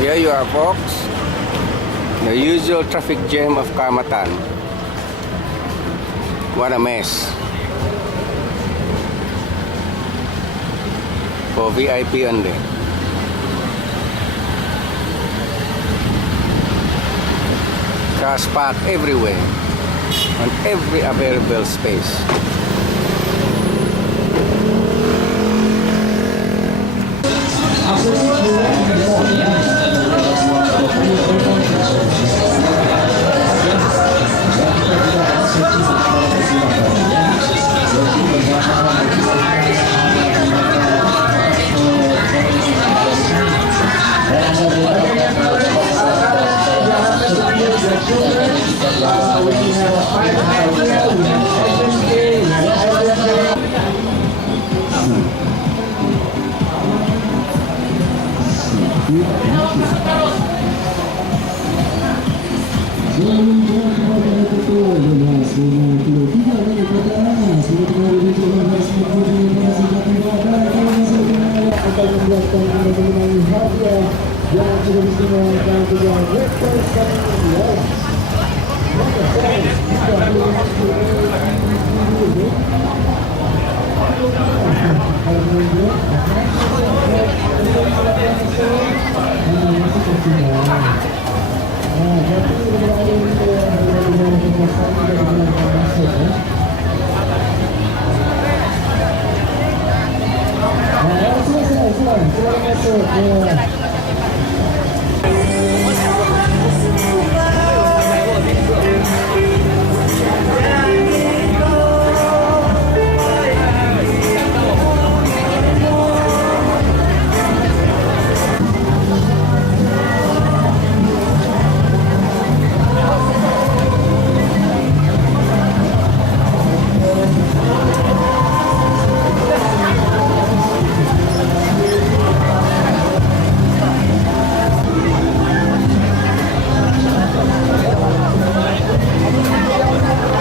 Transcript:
Here you are, folks. The usual traffic jam of Kaamatan. What a mess. For VIP only. Cars parked everywhere, on every available space. Terima kasih.